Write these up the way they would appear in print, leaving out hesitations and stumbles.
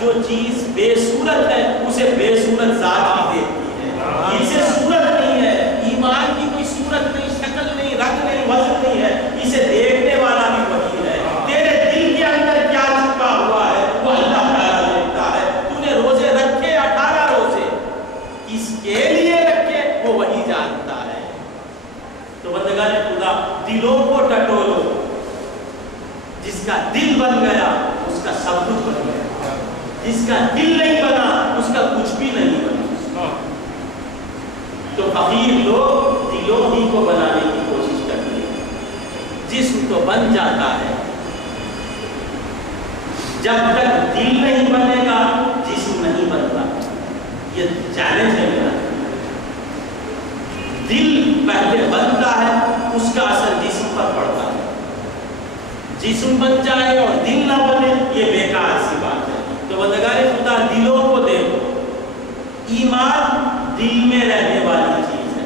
جو چیز بے صورت ہے اسے بے صورت ذات ہی دیکھتی ہے، اسے صورت نہیں ہے، ایمان کی کوئی صورت نہیں، شکل نہیں، رنگ نہیں، وزن نہیں ہے، اسے دیکھنے والا بھی وہی ہے۔ تیرے دل کے اندر کیا چھپا ہوا ہے وہ اللہ تعالیٰ دیکھتا ہے۔ تو نے روزے رکھے 18 روزے کس کے لیے رکھے وہ وہی جانتا ہے۔ تو بندگان خدا دلوں کو ٹٹولو، جس کا دل بن گیا اس کا سب کچھ بن گیا، جس کا دل نہیں بنا اس کا کچھ بھی نہیں بنا۔ تو فقیر لوگ دلوں ہی کو بنانے کی کوشش کرتے ہیں، جسم تو بن جاتا ہے، جب تک دل نہیں بنے گا جسم نہیں بنتا۔ یہ چیلنج ہے میرا۔ دل پہلے بنتا ہے، اس کا اثر جسم پر پڑتا ہے۔ جسم بن جائے اور دل نہ بنے یہ بیکار سی بات ہے۔ تو بندگان خدا دلوں کو دیکھو۔ ایمان دل میں رہنے والی چیز ہے،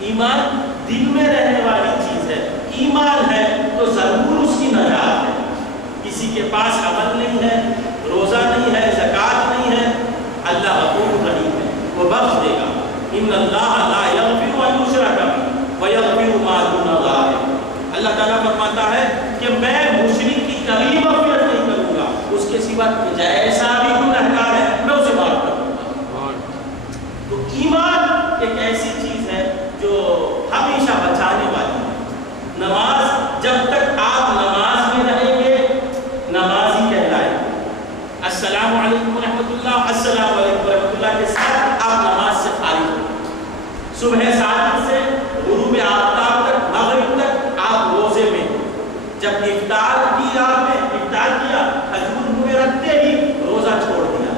ایمان دل میں رہنے والی چیز ہے۔ ایمان ہے تو ضرور اس کی نجات ہے۔ کسی کے پاس عمل نہیں ہے، روزہ نہیں ہے، زکوٰۃ نہیں ہے، اللہ غفور رحیم ہے، وہ بخش دے گا۔ ان اللہ لا یغفر ان یشرک بہ ویغفر ما دون ذلک۔ اللہ تعالیٰ فرماتا ہے کہ میں مشرک کی کبھی مغفرت نہیں کروں گا، اس کے سوا جیسا بھی گنہگار ہے میں اسے معاف کر دوں گا۔ تو ایمان ایک ایسی چیز ہے جو ہمیشہ بچانے والی ہے۔ نماز، جب تک آپ نماز میں رہیں گے نمازی کہلائیں گے۔ السلام علیکم ورحمۃ اللہ، السلام علیکم ورحمۃ اللہ کے ساتھ آپ نماز سے فارغ ہو۔ صبح 7 سے غروب آفتاب تک، مغرب تک آپ روزے میں۔ جب افطار کی آپ نے افطار کیا، کھجور منہ میں رکھتے ہی روزہ چھوڑ دیا۔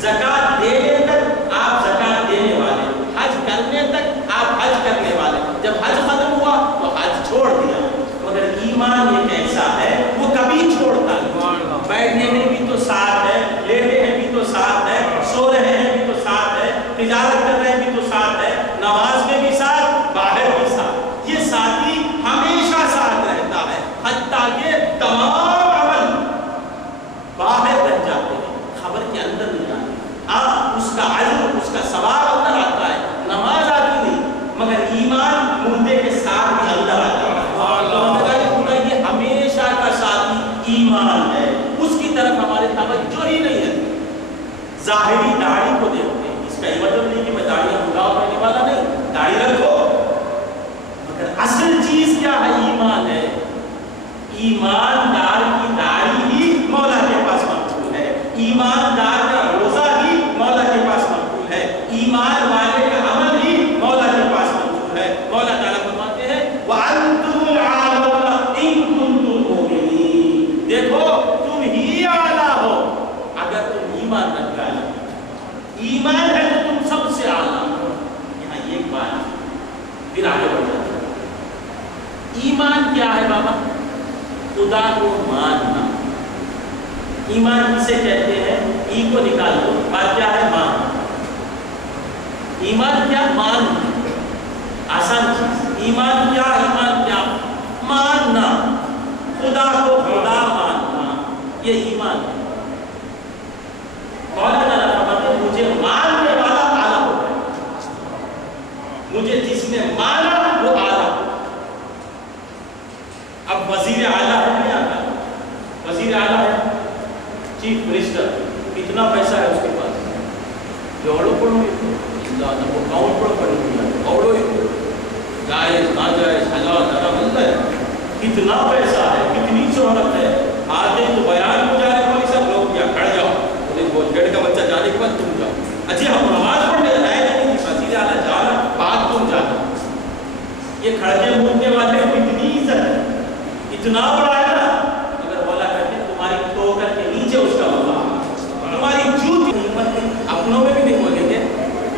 زکوٰۃ دینے تک آپ زکوٰۃ دینے والے، حج کرنے تک آپ حج کرنے والے۔ جب حج ختم ہوا تو حج چھوڑ دیا۔ مگر ایمان ایک ایسا ہے وہ کبھی چھوڑتا نہیں۔ بیٹھنے میں بھی تو ساتھ ہے، لیٹے ہیں بھی تو ساتھ ہے، سو رہے ہیں بھی تو ساتھ ہے، تجارت کر رہے ہیں بھی تو ساتھ ہے، نماز میں بھی ساتھ، باہر بھی ساتھ۔ یہ ساتھی ہمیشہ ساتھ رہتا ہے، حتیٰ کہ تمام عمل باہر رہ جاتے ہیں، خبر کے اندر نہیں آتے۔ اس کا عزم، اس کا ثواب اندر آتا ہے، نماز آتی نہیں، مگر ایمان مردے کے ساتھ بھی اندر آتا ہے۔ یہ ہمیشہ کا ساتھی ایمان ہے، اس کی طرف ہمارے توجہ ہی نہیں ہے۔ ظاہری داڑھی کو دیکھتے ہیں، اس کا یہ مطلب نہیں کہ میں داڑھیاں بڑھاؤ کرنے والا نہیں، داڑھی رکھو، مگر اصل چیز کیا ہے؟ ایمان ہے۔ ایماندار کی داڑھی ہی مولا کے پاس مقبول ہے، ایماندار کا روزہ ہی مولا کے پاس مقبول ہے، ایمان والے کا عمل ہی مولا کے پاس مقبول ہے۔ مولا تعالیٰ فرماتے ہیں وَأَنْتُمُ الْأَعْلَوْنَ إِن كُنتُم مُّؤْمِنِينَ۔ دیکھو تم ہی اعلیٰ ہو اگر تم ایمان رکھتے ہو، ایمان ہے تو تم سب سے اعلیٰ ہو۔ یہاں ایک بات پھر آگے بڑھ جاتا ہے۔ ایمان کیا ہے بابا؟ خدا کو ماننا۔ ایمان کسے کہتے ہیں؟ ای کو نکال دو، بات کیا ہے؟ مان۔ ایمان کیا؟ مان، آسان چیز۔ ایمان کیا؟ ایمان کیا؟ ماننا، خدا کو خدا ماننا، یہ ایمان ہے۔ مولا تعالیٰ فرماتے ہیں مجھے ماننے والا اعلیٰ ہوتا ہے، مجھے جس نے مانا وہ اعلیٰ۔ اب وزیر اعلیٰ ہے نہیں آتا، وزیر اعلیٰ ہے، چیف منسٹر، کتنا پیسہ ہے اس کے پاس؟ جوڑو پڑھو اللہ، وہ کاؤنٹ پڑھو پڑھو اوڑو ہی جائز ناجائز حلال حرام اللہ ہے، کتنا پیسہ ہے، کتنی شہرت ہے۔ آتے تو بیان ہو جائے کوئی سب لوگ کیا کھڑ جاؤ، وہ ڈیڑھ کا بچہ جانے کے بعد تم جاؤ، اچھا ہم نماز پڑھنے لائے نہیں، وزیر اعلیٰ جانا بعد تم جانا۔ یہ کھڑکے مورنے والے کو اتنی عزت ہے، اتنا بڑا ہے نا، اگر مولا کہتے ہیں تمہاری ٹوکر کے نیچے اس کا ہوگا، تمہاری جوت ہمت اپنوں میں بھی نہیں بولیں گے۔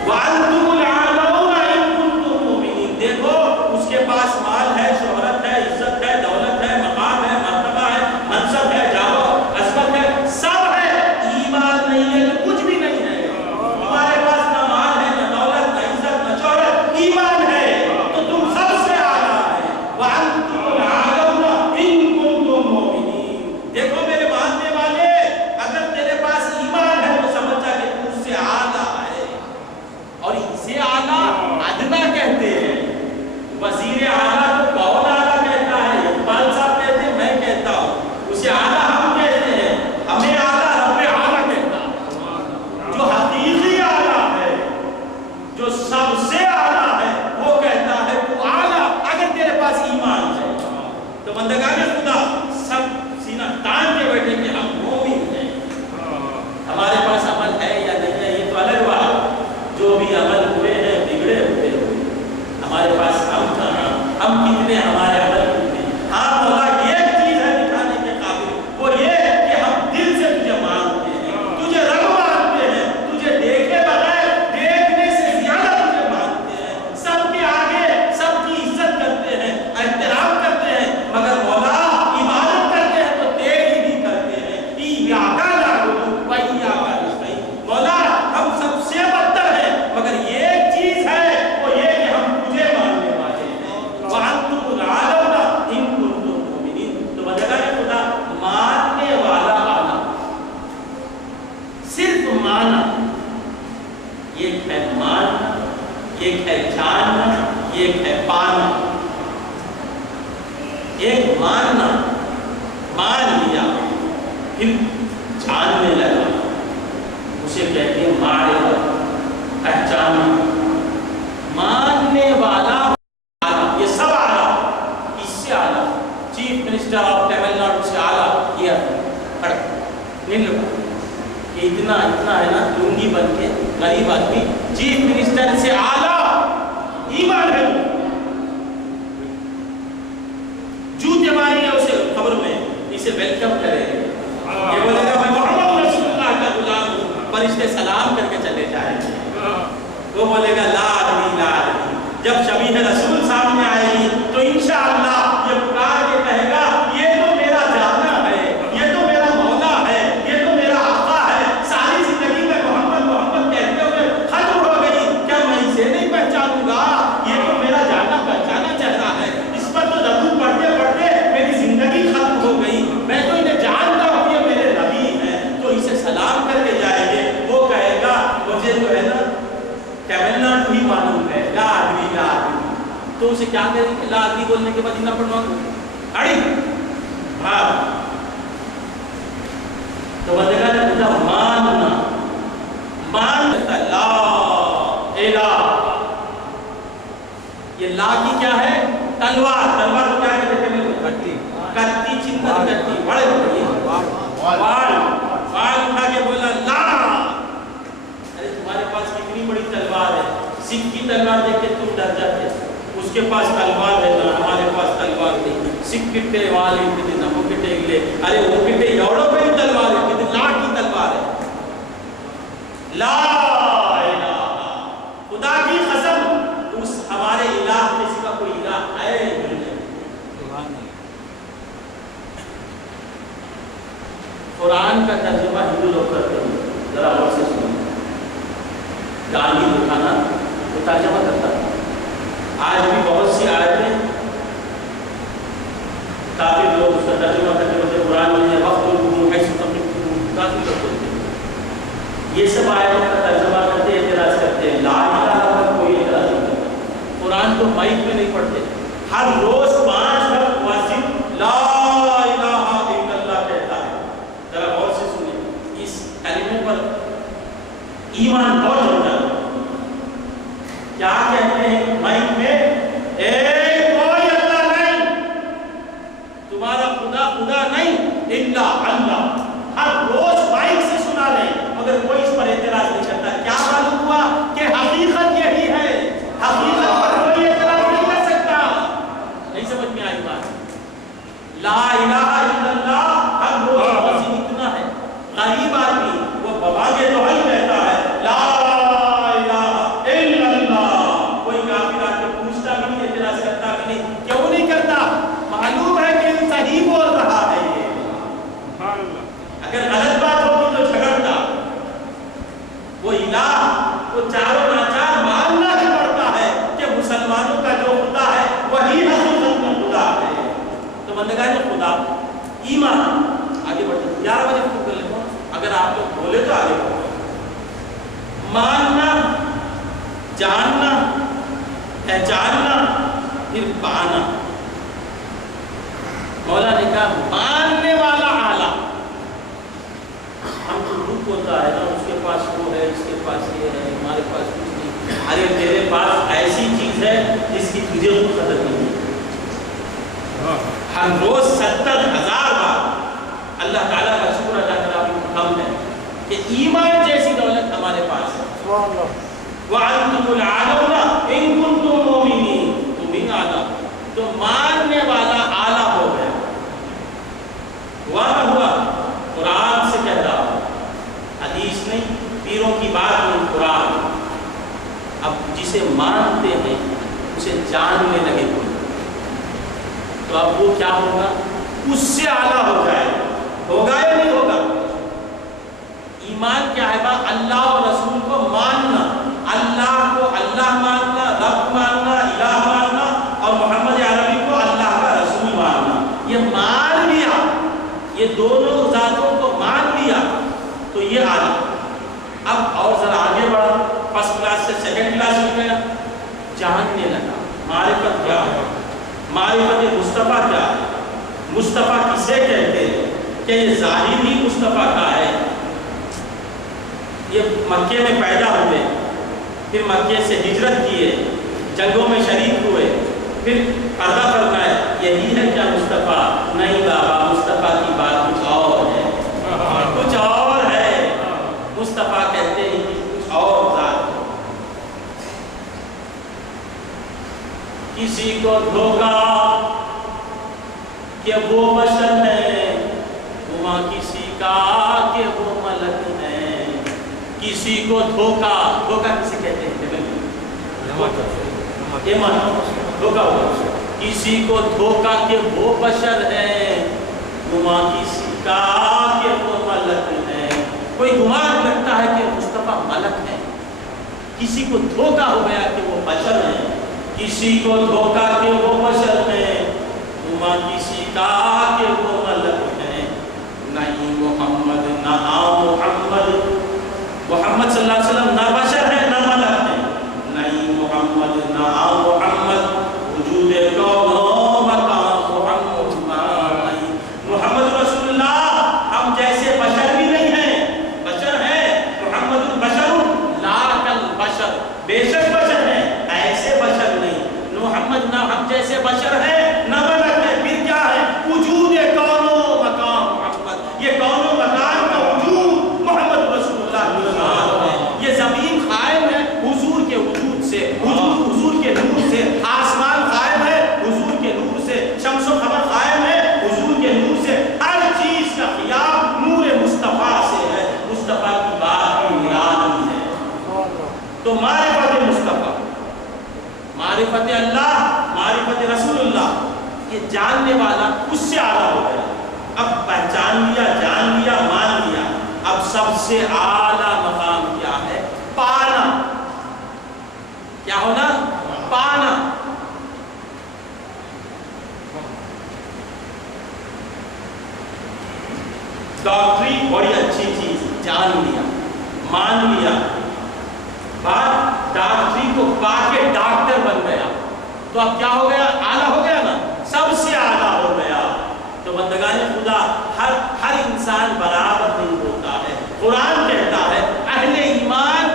وَأَنْتُمُ الْأَعْلَوْنَ إِن كُنتُم مُّؤْمِنِينَ۔ دیکھو اس کے پاس مال ہے، شہرت ہے، عزت ہے، دولت ہے، مقام ہے، مرتبہ ہے، منصب ہے، جاہ و عظمت ہے، سب ہے، ایمان نہیں ہے تو کچھ بھی نہیں ہے۔ تمہارے پاس نہ مال ہے، نہ دولت، نہ عزت، نہ شہرت، ایمان ہے تو تم سب سے اعلیٰ ہے۔ وَأَنْتُمُ الْأَعْلَوْنَ إِن ایک ہے جاننا، ایک ہے پانا۔ ایک ماننا، مان لیا پھر جاننے لگا، اسے کہتے ہیں معرفت، پہچاننا۔ ماننے والا اعلیٰ، یہ سب اعلیٰ، اس سے اعلیٰ chief minister of Tamil Nadu سے اعلیٰ یہ نہیں لگا کہ اتنا ہے نا لنگی بن کے غریب آدمی چیف منسٹر سے اعلیٰ ایمان ہے۔ جوتے ماریں گے اسے خبر میں، اسے ویلکم کریں گے، یہ بولے گا میں محمد رسول اللہ کا غلام ہوں، فرشتے سلام کر کے چلے جائیں گے۔ وہ بولے گا لا ادری لا ادری۔ جب شبیہ رسول سامنے آئے گی تو انشاءاللہ یہ پکار کے کہے گا یہ تو میرا جاننا ہے، یہ تو میرا مولا ہے، یہ تو میرا آقا ہے، ساری زندگی میں محمد محمد کہتے ہوئے ختم ہو گئی، کیا میں اسے نہیں پہچانوں گا؟ یہ تو میرا جاننا پہچانا چہرہ ہے، اس پر تو درود پڑھتے پڑھتے میری زندگی ختم ہو گئی، میں تو انہیں جانتا ہوں یہ میرے نبی ہیں۔ تو اسے سلام کر کے جائیں گے، وہ کہے گا مجھے جو ہے نا تمل ناڈو ہی معلوم ہے، لا ادری لا ادری۔ تو اسے کیا کریں گے؟ لا ادری بولنے کے بعد اتنا پڑھواؤں گا اڑی ہاں۔ تو بندگان نے پوچھا ماننا، مان لا الہ، یہ لا کی کیا ہے؟ تلوار۔ تلوار کو کیا کہتے ہیں؟ کتی، کتی چندر کتی بڑے بڑے وال اٹھا کے بولا لا۔ ارے تمہارے پاس کتنی بڑی تلوار ہے، سکھ کی تلوار دیکھ کے تم ڈر جاتے، اس کے پاس تلوار ہے نا، ہمارے پاس تلوار نہیں۔ سکھ کٹے والے کتنے نمو کٹے گلے، ارے وہ کٹے یوڑوں پہ بھی تلوار ہے، کتنے لا کی تلوار ہے۔ لا الہ، خدا کی قسم اس ہمارے الہ میں اس کا کوئی الہ ہے نہیں۔ قرآن کا ترجمہ ہندو لوگ کرتے ہیں، ذرا غور سے سنیں۔ گاندھی دکھانا وہ ترجمہ کرتا ہے، آج بھی بہت سی آیتیں کافی لوگ اس کا ترجمہ کرتے ہوتے قرآن میں وقت الحکم ہے کافی لوگ ہوتے ہیں، یہ سب آیتوں کا ترجمہ کرتے اعتراض کرتے ہیں، لا الہ پر کوئی اعتراض نہیں کرتا۔ قرآن تو مائک میں نہیں پڑھتے، ہر روز 5 وقت مؤذن لا الہ الا اللہ کہتا ہے۔ ذرا غور سے سنیں، اس کلمے پر ایمان بہت ہوتا ہے۔ کیا کہتے ہیں مائک میں؟ کوئی اللہ نہیں، تمہارا خدا خدا نہیں، الا اللہ۔ ہر روز مائک سے سنا لیں مگر کوئی اس پر اعتراض نہیں کرتا۔ کیا معلوم ہوا کہ حقیقت یہی ہے، حقیقت پر کوئی اعتراض نہیں کر سکتا۔ نہیں سمجھ میں آئی بات؟ لا الہ الا اللہ ہر روز مؤذن اتنا ہے، غریب آدمی وہ بابا کے دعائی کہتا ہے لا الہ الا اللہ، کوئی کافر آ کے پوچھتا بھی نہیں، اعتراض کرتا بھی نہیں۔ کیوں نہیں کرتا؟ معلوم ہے کہ صحیح بول رہا ہے یہ، اگر غلط بات ہوگی تو جھگڑتا۔ وہ الہ وہ چاروں ناچار ماننا ہی پڑتا ہے کہ مسلمانوں کا جو خدا ہے وہی حقیقت میں خدا ہے۔ تو بندگان خدا ایمان آگے بڑھتے 11 بجے کو کر لیتا ہوں، اگر آپ لوگ بولے تو آگے بڑھتے۔ ماننا، جاننا، پہچاننا، پھر پانا۔ مولا نے کہا ماننے والا اعلیٰ۔ ہم کو دکھ ہوتا ہے نا، اس کے پاس وہ ہے، اس کے پاس یہ ہے، ہمارے پاس کچھ نہیں۔ ارے تیرے پاس ایسی چیز ہے جس کی تجھے خود قدر نہیں ہے۔ ہر روز 70,000 بار اللہ تعالیٰ کا شکر ادا کرنا ہم ہے کہ ایمان جیسی دولت ہمارے پاس ہے۔ وَأَنْتُمُ الْعَالَوْنَ إِن كُنْتُم مُؤْمِنِينَ، تم ہی اعلیٰ۔ تو ماننے والا اعلیٰ ہو گیا۔ ہوا قرآن سے کہہ رہا ہوں، حدیث نہیں، پیروں کی بات نہیں، قرآن۔ اب جسے مانتے ہیں اسے جاننے لگے تو اب وہ کیا ہوگا؟ اس سے اعلیٰ ہو جائے گا۔ ہوگا یا نہیں ہوگا؟ ایمان کیا ہے؟ اللہ اور رسول کو ماننا، اللہ کو اللہ ماننا، رب ماننا، الہ ماننا، اور محمد عربی کو اللہ کا رسول ماننا۔ یہ مان لیا، یہ دونوں ذاتوں کو مان لیا تو یہ اعلیٰ۔ اب اور ذرا آگے بڑھا، فرسٹ کلاس سے سیکنڈ کلاس ہو گیا، معرفت مصطفیٰ کیا ہے؟ مصطفیٰ کسے کہتے ہیں؟ کہ یہ ظاہر ہی مصطفیٰ کا ہے، یہ مکے میں پیدا ہوئے، پھر مکے سے ہجرت کیے، جنگوں میں شریک ہوئے، پھر پردہ فرمائے، یہی ہے کیا مصطفیٰ؟ نہیں بابا، مصطفیٰ کی بات کچھ اور ہے، کچھ اور ہے۔ مصطفیٰ کہتے ہیں کہ کچھ اور ذات ہے۔ کسی کو دھوکا کہ وہ بشر ہے، وہاں کسی کا کہ وہ ملک ہے۔ کسی کو دھوکا، دھوکا کسے کہتے ہیں؟ دھوکا ہوا۔ کسی کو دھوکا کہ وہ بشر ہے، وہاں کسی کا کہ وہ ملک ہے۔ کوئی گمان کرتا ہے کہ مصطفیٰ ملک ہے، کسی کو دھوکا ہو گیا کہ وہ بشر ہے، کسی کو دھوکا کہ وہ بشر ہے، وہاں کسی کا کہ وہ ملک ہے۔ نہیں محمد نہ محمد، محمد صلی اللہ علیہ وسلم نہ بشر ہے نہ ملک ہے۔ نہیں محمد نہ محمد، وجود کون ہو مقام محمد نہیں۔ محمد رسول اللہ ہم جیسے بشر بھی نہیں ہیں، بشر ہیں، محمد البشر لا کالبشر، بے شک بشر ہیں، ایسے بشر نہیں۔ محمد نہ ہم جیسے بشر ہیں نہ ملک ہے، پھر کیا ہے؟ وجود کون و مقام محمد، یہ کون و مکان کا وجود محمد رسول اللہ کی ذات ہے۔ یہ زمین قائم ہے حضور کے وجود سے، حضور کے نور سے، آسمان قائم ہے حضور کے نور سے، شمس و قمر قائم ہے حضور کے نور سے، ہر چیز کا قیام نور مصطفیٰ سے ہے۔ مصطفیٰ کی بات کی مراد ہے۔ تو معرفت مصطفیٰ، معرفت اللہ، معرفت رسول اللہ، یہ جاننے والا اس سے اعلیٰ ہو گیا۔ اب پہچان لیا، جان لیا، مان لیا، اب سب سے اعلیٰ مقام کیا ہے؟ پانا۔ کیا ہونا؟ پانا۔ ڈاکٹری بڑی اچھی چیز، جان لیا، مان لیا، بات ڈاکٹری کو پا کے ڈاکٹر بن گیا، تو اب کیا ہو گیا؟ اعلیٰ ہو گیا نا، سب سے اعلیٰ ہو گیا۔ تو بندگان خدا، ہر انسان برابر نہیں ہوتا ہے۔ قرآن کہتا ہے اہل ایمان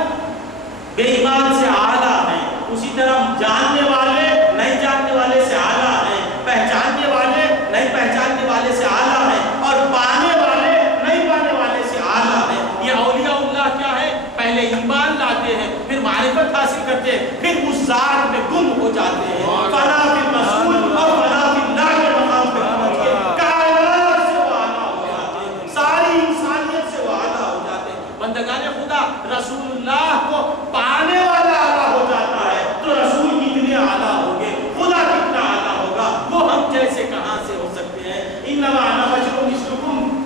بے ایمان سے اعلیٰ ہیں، اسی طرح جاننے والے نہیں جاننے والے سے اعلیٰ ہیں، پہچاننے والے نہیں پہچاننے والے سے اعلیٰ ہیں، اور پانے والے نہیں پانے والے سے اعلیٰ ہیں۔ یہ اولیاء اللہ کیا ہے؟ پہلے ایمان لاتے ہیں، پھر معرفت حاصل کرتے ہیں، پھر اس ذات میں گم ہو جاتے ہیں، فنا فی الرسول اور فنا فی اللہ کے مقام پہ پہنچ کے کائنات سے وہ اعلیٰ ہو جاتے ہیں، ساری انسانیت سے وہ اعلیٰ ہو جاتے ہیں۔ بندگان خدا، رسول اللہ کو پانے والا اعلیٰ ہو جاتا ہے تو رسول کتنے اعلیٰ ہوں گے، خدا کتنا اعلیٰ ہوگا، وہ ہم جیسے کہاں سے ہو سکتے ہیں؟ انما انا بشر مثلکم،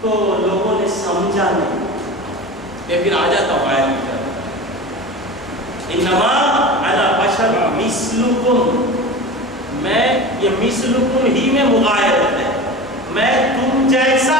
تو لوگوں نے سمجھا نہیں، یہ پھر آ جاتا ہوا ہے انما انا بشر مثلکم، میں یہ مثلکم ہی میں مغایرت ہے، میں تم جیسا